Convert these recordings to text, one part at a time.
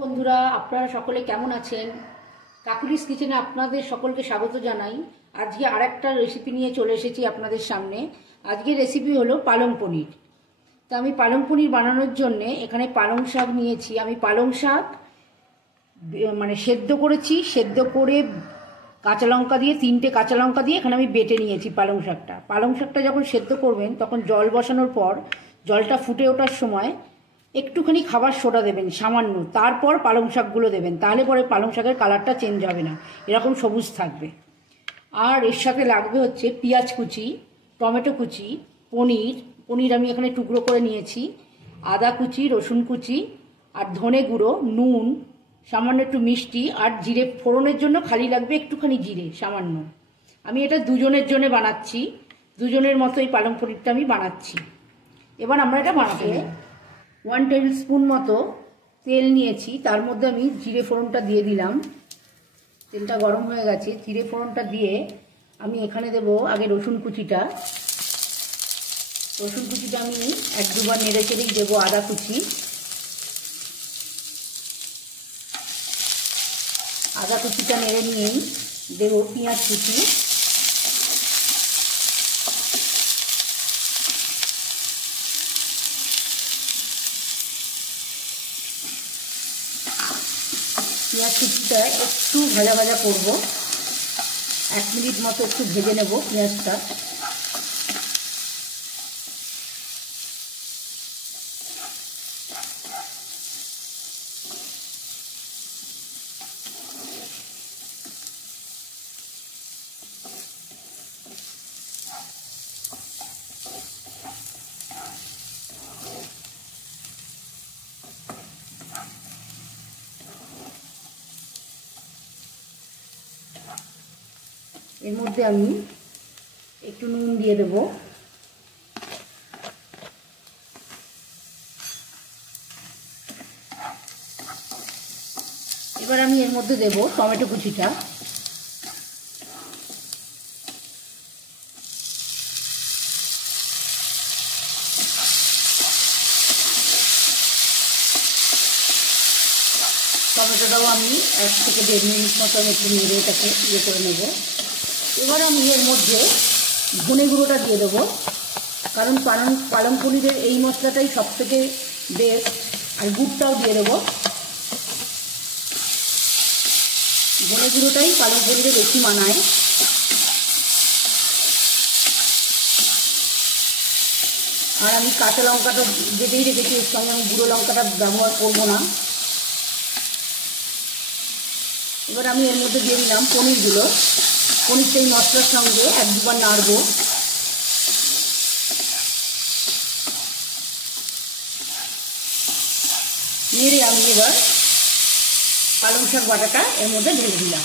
বন্ধুরা, আপনারা সকলে কেমন আছেন? কাকুলিস কিচেনে আপনাদের সকলকে স্বাগত জানাই। আজকে আরেকটা রেসিপি নিয়ে চলে এসেছি আপনাদের সামনে। আজকের রেসিপি হলো পালং পনির। তো আমি পালং পনির বানানোর জন্য এখানে পালং শাক নিয়েছি। আমি পালং শাক সেদ্ধ করেছি। সেদ্ধ করে কাঁচা লঙ্কা দিয়ে, 3টে কাঁচা লঙ্কা দিয়ে এখানে আমি বেটে নিয়েছি পালং শাকটা। পালং শাকটা যখন সেদ্ধ করবেন তখন জল বসানোর পর জলটা ফুটে ওঠার সময় একটুখানি খাবার সোডা দেবেন সামান্য, তারপর পালং শাকগুলো দেবেন। তাহলে পরে পালং শাকের কালারটা চেঞ্জ হবে না, এরকম সবুজ থাকবে। আর এর সাথে লাগবে হচ্ছে পেঁয়াজ কুচি, টমেটো কুচি, পনির আমি এখানে টুকরো করে নিয়েছি, আদা কুচি, রসুন কুচি, আর ধনে গুঁড়ো, নুন, সামান্য একটু মিষ্টি, আর জিরে ফোড়নের জন্য খালি লাগবে একটুখানি জিরে সামান্য। আমি এটা দুজনের জন্য বানাচ্ছি, দুজনের মতো এই পালং পনিরটা আমি বানাচ্ছি। এবার আমরা এটা বানাতে নেব। 1 টেবিল স্পুন মতো তেল নিয়েছি, তার মধ্যে আমি জিরে ফোড়নটা দিয়ে দিলাম। তেলটা গরম হয়ে গেছে, জিরে ফোড়নটা দিয়ে আমি এখানে দেব আগে রসুন কুচিটা। রসুন কুচিটা আমি 1-2 বার নেড়ে চেড়েই দেবো। আদা কুচি, আদা কুচিটা নেড়ে নিয়েই দেব পেঁয়াজ কুচি, পেঁয়াজ কুচিটা একটু ভাজা ভাজা করব, 1 মিনিট মতো একটু ভেজে নেব পেঁয়াজটা। এর মধ্যে আমি একটু নুন দিয়ে দেব। এবার আমি এর মধ্যে দেব টমেটো কুচিটা। টমেটোটাও আমি 1 থেকে 1.5 মিনিট মতো একটু নেড়ে এটাকে করে নেব। এবার আমি এর মধ্যে ধনে গুঁড়োটা দিয়ে দেবো, কারণ পালং পনিরের এই মশলাটাই সবথেকে বেস্ট। আর গুড়টাও দিয়ে দেবো। ধনে গুঁড়োটাই পালং পনিরে বেশি মানায়। আর আমি কাঁচা লঙ্কাটা যেতেই রেখেছি, এর সঙ্গে আমি গুঁড়ো লঙ্কাটা ব্যবহার করবো না। এবার আমি এর মধ্যে দিয়ে দিলাম পনিরগুলো। পনিরটা এই মশলার সঙ্গে 1-2 বার নাড়বো। নেড়ে আমি এবার পালং শাক বাটাটা এর মধ্যে ঢেলে দিলাম।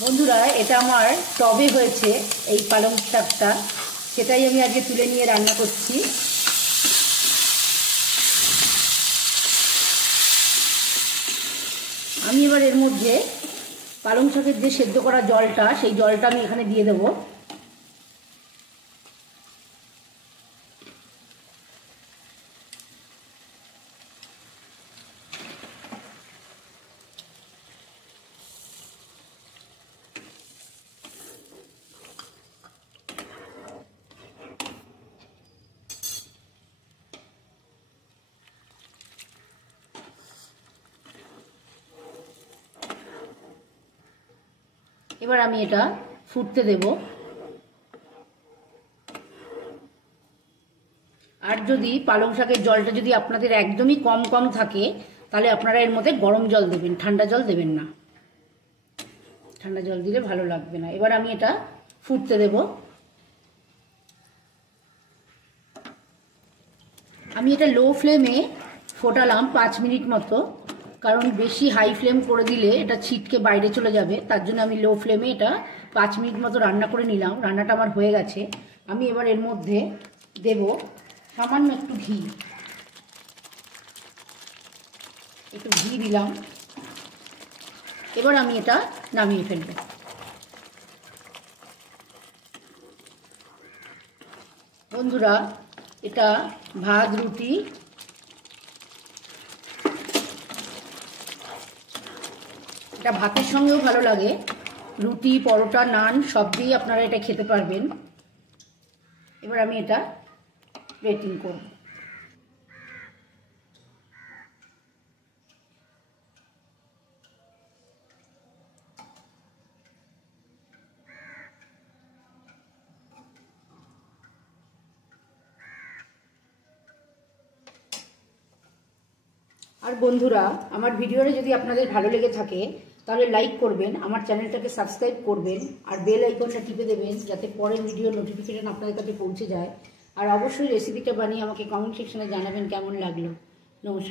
বন্ধুরা, এটা আমার টবে হয়েছে এই পালং শাকটা, সেটাই আমি আজকে তুলে নিয়ে রান্না করছি। আমি এবার এর মধ্যে পালং শাকের যে সেদ্ধ করা জলটা, সেই জলটা আমি এখানে দিয়ে দেবো। এবার আমি এটা ফুটতে দেব। আর যদি পালং শাকের জলটা যদি আপনাদের একদমই কম কম থাকে, তাহলে আপনারা এর মধ্যে গরম জল দেবেন, ঠান্ডা জল দেবেন না। ঠান্ডা জল দিলে ভালো লাগবে না। এবার আমি এটা ফুটতে দেব। আমি এটা লো ফ্লেমে ফোটালাম 5 মিনিট মতো, কারণ বেশি হাই ফ্লেম করে দিলে এটা ছিটকে বাইরে চলে যাবে। তার জন্য আমি লো ফ্লেমে এটা 5 মিনিট মতো রান্না করে নিলাম। রান্নাটা আমার হয়ে গেছে। আমি এবার এর মধ্যে দেব সামান্য একটু ঘি। একটু ঘি দিলাম। এবার আমি এটা নামিয়ে ফেলবো। বন্ধুরা, এটা ভাত, রুটি এটা ভাতের সঙ্গেও ভালো লাগে, রুটি, পরোটা, নান সব দিয়েই আপনারা এটা খেতে পারবেন। এবার আমি এটা প্লেটিং করব। আর বন্ধুরা, আমার ভিডিওটা যদি আপনাদের ভালো লেগে থাকে তাহলে লাইক করবেন, আমার চ্যানেলটাকে সাবস্ক্রাইব করবেন, আর বেল আইকনটা টিপে দেবেন যাতে পরের ভিডিও নোটিফিকেশন আপনাদের কাছে পৌঁছে যায়। আর অবশ্যই রেসিপিটা বানিয়ে আমাকে কমেন্ট সেকশনে জানাবেন কেমন লাগলো। নমস্কার।